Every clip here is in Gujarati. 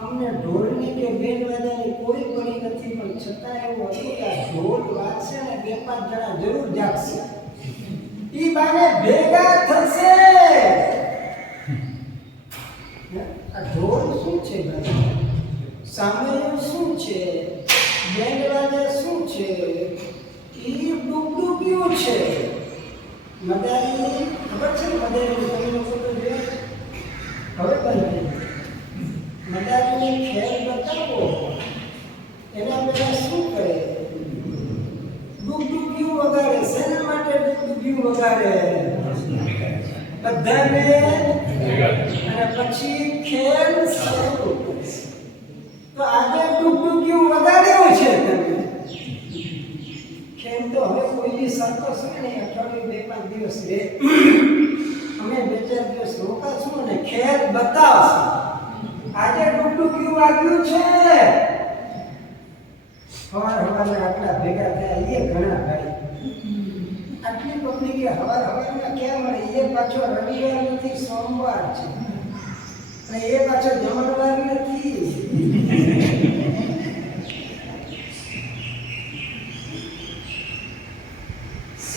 અમને ઢોલની કે બેન વાજાની કોઈ પડી નથી, પણ છતાં એવું હતું કે આ ઢોલ વાગશે ને 2-5 જણા જરૂર જાગશે, ઈ બાને ભેગા થશે. આ ઢોલ શું છે ભાઈ? સામેનું શું છે? બેન્ડ વાજા શું છે? ઈ ડુગડુગિયું છે. મદારી ખબર છે? મદારી તમે લોકો તો જોયા હવે બંધ. મદારીને ખેલ બતાવો એના બધા શું કરે? ડુગડુગિયું વગાડે. શેના માટે ડુગડુગિયું વગાડે? બધાને. અને પછી ખેલ શરૂ કરે. તો આજે ડુગડુગિયું વગાડ્યું છે તમે. ખેલ તો હવે કોઈ બી સંતોષ ને અઠવાડિયું 2-5 દિવસ રહે, અમે 2-4 દિવસ રોકાશું અને ખેલ બતાવશું. આજે ડુગડુગિયું વાગ્યું છે. હવારે આટલા ભેગા થયા એ ઘણા ભાઈ. આટલી પબ્લિક હવારમાં ક્યાં મળે? એ પાછો રવિવાર નથી, સોમવાર છે, અને એ પાછો જમણવાર નથી.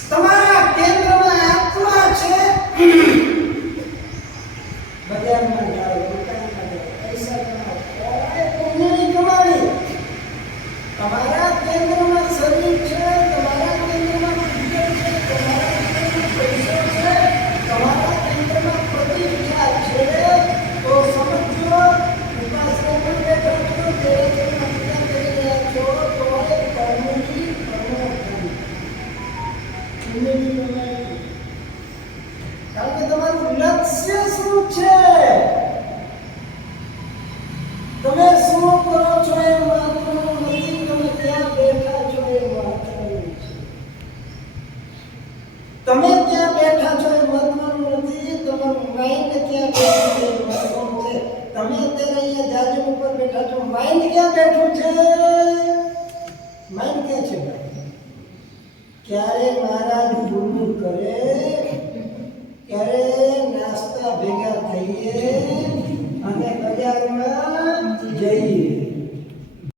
તમારા કેન્દ્રમાં આત્મા છે. બજારમાં જાઓ, દુકાનમાં જાઓ, પૈસા કમાઓ, કોઈ પુણ્યની કમાણી. તમારા કેન્દ્રમાં શરીર છે, તમારા કેન્દ્રમાં બુદ્ધિ છે, તમારા કેન્દ્રમાં પૈસો છે, તમારા કેન્દ્રમાં પ્રતિષ્ઠા છે. તો સમજો, ઉપાસના પણ બેઠો છો, દેવતાના પૂજા કરી રહ્યા છો, તો એ કર્મની કારણ કે તમારું લક્ષ્ય શું છે? તમે શું કરો છો એ મહત્વનું નથી, તમે ક્યાં બેઠા છો એ મહત્વનું છે. તમે ક્યાં બેઠા છો એ મહત્વનું નથી, તમારું માઇન્ડ ક્યાં બેઠું છે એ મહત્વનું છે. તમે અત્યારે અહીંયા જાજમ ઉપર બેઠા છો, માઇન્ડ ક્યાં બેઠું છે? માઇન્ડ ક્યાં છે ભાઈ? ક્યારે મહારાજ ગુરુ કરે, ક્યારે નાસ્તા ભેગા થઈએ અને બજારમાં જઈએ.